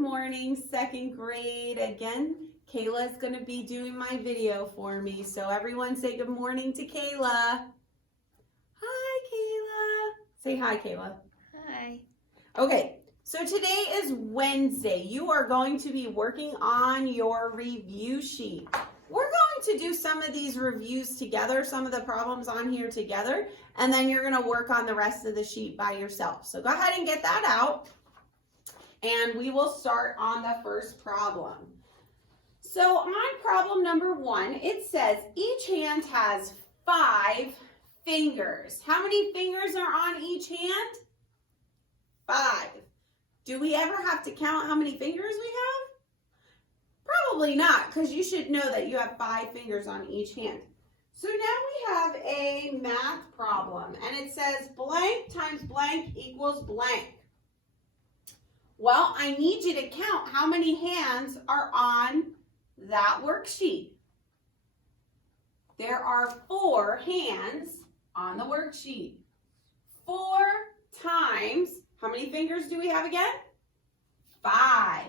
morning, second grade. Again, Kayla is going to be doing my video for me. So everyone say good morning to Kayla. Hi, Kayla. Say hi, Kayla. Hi. Okay, so today is Wednesday. You are going to be working on your review sheet. We're going to do some of these reviews together, some of the problems on here together, and then you're going to work on the rest of the sheet by yourself. So go ahead and get that out, and we will start on the first problem. So on problem number 1, it says each hand has 5 fingers. How many fingers are on each hand? 5. Do we ever have to count how many fingers we have? Probably not, because you should know that you have 5 fingers on each hand. So now we have a math problem, and it says blank times blank equals blank. Well, I need you to count how many hands are on that worksheet. There are 4 hands on the worksheet. 4 times, how many fingers do we have again? 5.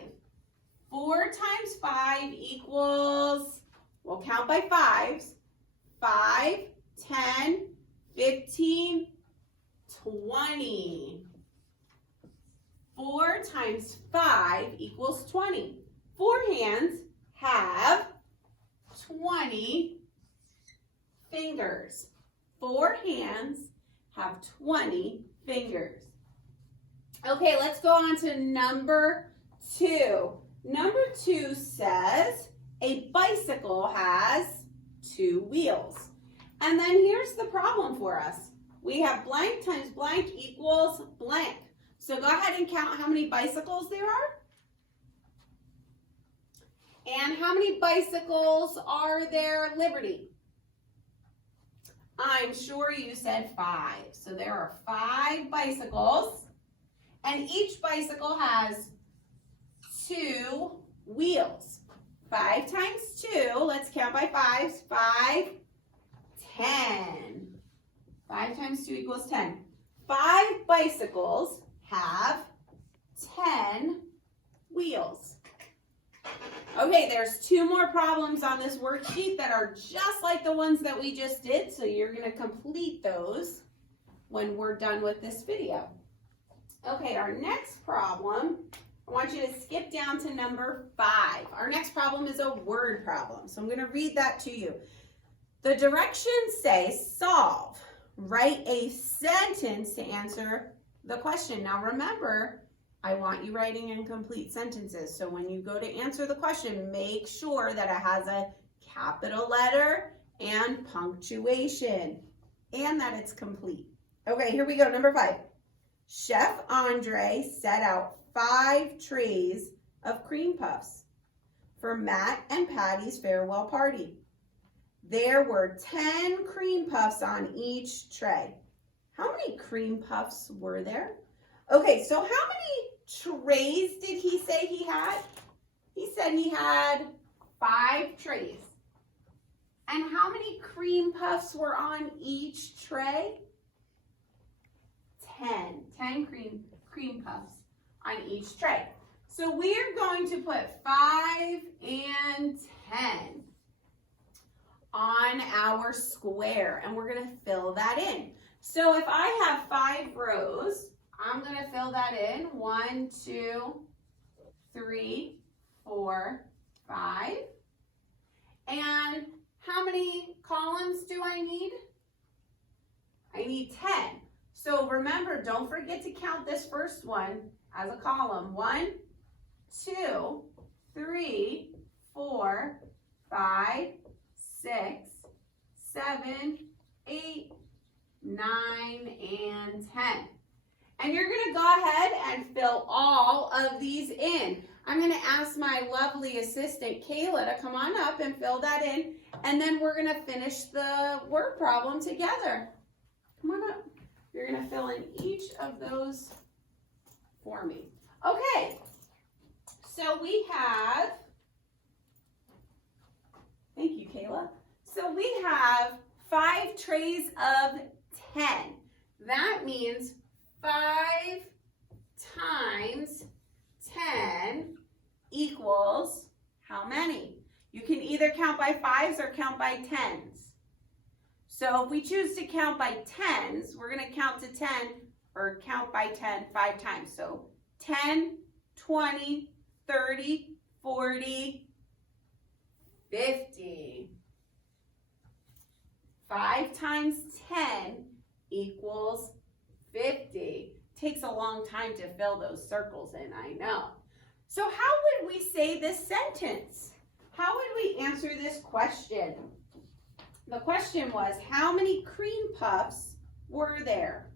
4 times 5 equals, we'll count by 5s, 5, 10, 15, 20. 4 times 5 equals 20. 4 hands have 20 fingers. 4 hands have 20 fingers. Okay, let's go on to number 2. Number 2 says a bicycle has 2 wheels. And then here's the problem for us. We have blank times blank equals blank. So go ahead and count how many bicycles there are. And how many bicycles are there, Liberty? I'm sure you said 5. So there are 5 bicycles. And each bicycle has 2 wheels. 5 times 2, let's count by 5s. 5, 10. 5 times 2 equals 10. 5 bicycles have 10 wheels. Okay, there's 2 more problems on this worksheet that are just like the ones that we just did, so you're going to complete those when we're done with this video. Okay, our next problem, I want you to skip down to number 5. Our next problem is a word problem, so I'm going to read that to you. The directions say solve. Write a sentence to answer the question. Now remember, I want you writing in complete sentences. So when you go to answer the question, make sure that it has a capital letter and punctuation and that it's complete. Okay, here we go. Number 5. Chef Andre set out 5 trays of cream puffs for Matt and Patty's farewell party. There were 10 cream puffs on each tray. How many cream puffs were there? Okay, so how many trays did he say he had? He said he had 5 trays. And how many cream puffs were on each tray? 10. 10 cream puffs on each tray. So we're going to put 5 and 10 on our square, and we're going to fill that in. So if I have 5 rows, I'm going to fill that in. 1, 2, 3, 4, 5. And how many columns do I need? I need 10. So remember, don't forget to count this first one as a column. 1, 2, 3, 4, 5, 6, 7, 8, 9, and 10. And you're going to go ahead and fill all of these in. I'm going to ask my lovely assistant, Kayla, to come on up and fill that in. And then we're going to finish the word problem together. Come on up. You're going to fill in each of those for me. Okay. So we have, thank you, Kayla. So we have 5 trays of 10. That means 5 times 10 equals how many? You can either count by fives or count by tens. So if we choose to count by tens, we're going to count to 10 or count by 10 5 times. So 10, 20, 30, 40, 50. 5 times 10 equals 50. Takes a long time to fill those circles in, I know. So how would we say this sentence? How would we answer this question? The question was, how many cream puffs were there?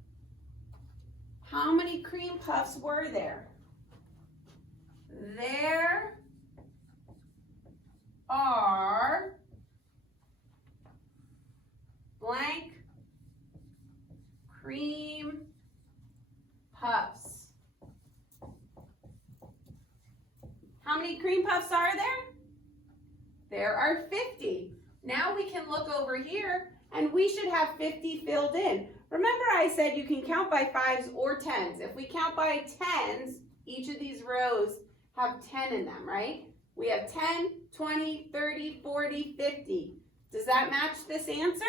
How many cream puffs were there? There are blank cream puffs. How many cream puffs are there? There are 50. Now we can look over here and we should have 50 filled in. Remember I said you can count by fives or tens. If we count by tens, each of these rows have 10 in them, right? We have 10, 20, 30, 40, 50. Does that match this answer?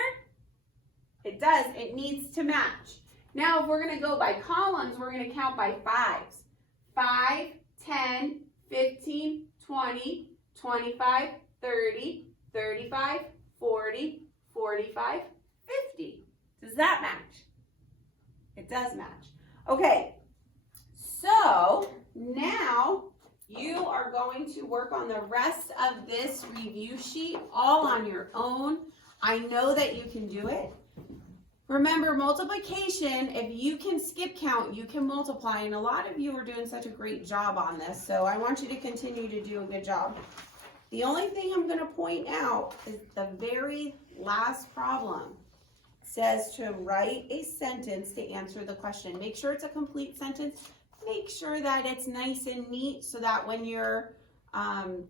It does. It needs to match. Now if we're going to go by columns, we're going to count by fives. 5, 10, 15, 20, 25, 30, 35, 40, 45, 50. Does that match? It does match. Okay, so now you are going to work on the rest of this review sheet all on your own. I know that you can do it. Remember, multiplication, if you can skip count, you can multiply, and a lot of you are doing such a great job on this, so I want you to continue to do a good job. The only thing I'm going to point out is the very last problem. It says to write a sentence to answer the question. Make sure it's a complete sentence. Make sure that it's nice and neat so that when you're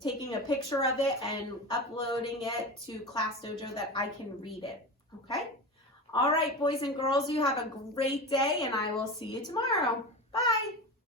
taking a picture of it and uploading it to Class Dojo that I can read it, okay? All right, boys and girls, you have a great day, and I will see you tomorrow. Bye.